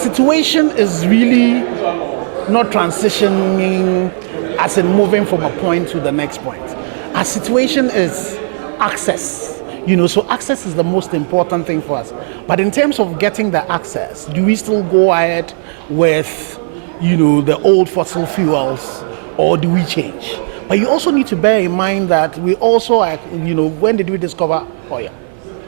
situation is really not transitioning as in moving from a point to the next point. Our situation is access. So access is the most important thing for us. But in terms of getting the access, do we still go ahead with, the old fossil fuels, or do we change? But you also need to bear in mind that we also, when did we discover oil?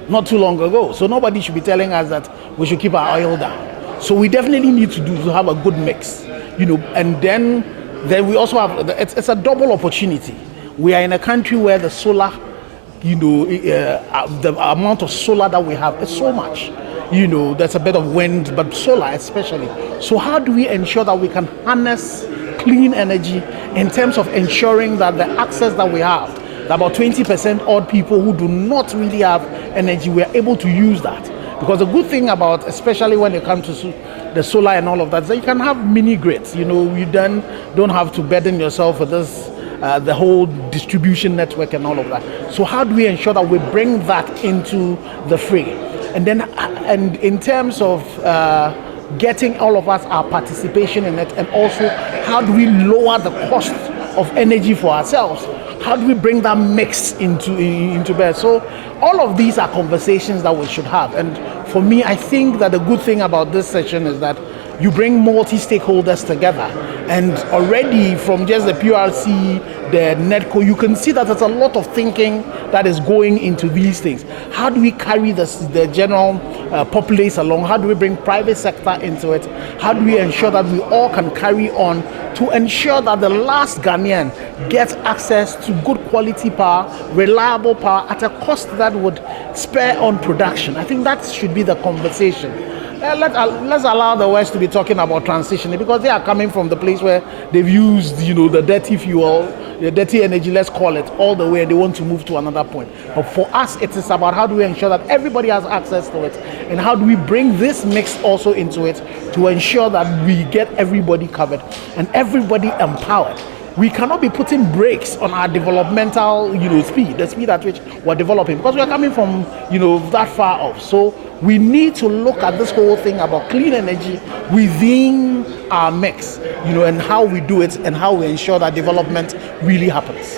Not too long ago. So nobody should be telling us that we should keep our oil down. So we definitely need to have a good mix, and then we also have, it's a double opportunity. We are in a country where the solar, the amount of solar that we have is so much. There's a bit of wind, but solar especially. So how do we ensure that we can harness clean energy in terms of ensuring that the access that we have, about 20% odd people who do not really have energy, we are able to use that. Because the good thing about, especially when it comes to the solar and all of that, is that you can have mini grids. You then don't have to burden yourself with this, the whole distribution network and all of that. So how do we ensure that we bring that into the fray? And then, and in terms of getting all of us our participation in it, and also how do we lower the cost of energy for ourselves? How do we bring that mix into bear? So all of these are conversations that we should have. And for me, I think that the good thing about this session is that you bring multi-stakeholders together. And already from just the PRC, the NEDCO, you can see that there's a lot of thinking that is going into these things. How do we carry the general populace along? How do we bring private sector into it? How do we ensure that we all can carry on to ensure that the last Ghanaian gets access to good quality power, reliable power at a cost that would spare on production? I think that should be the conversation. Let's allow the West to be talking about transitioning, because they are coming from the place where they've used, the dirty fuel, the dirty energy, let's call it, all the way, and they want to move to another point. But for us, it is about how do we ensure that everybody has access to it, and how do we bring this mix also into it to ensure that we get everybody covered and everybody empowered. We cannot be putting brakes on our developmental, speed, the speed at which we're developing, because we're coming from, that far off. So we need to look at this whole thing about clean energy within our mix, and how we do it and how we ensure that development really happens.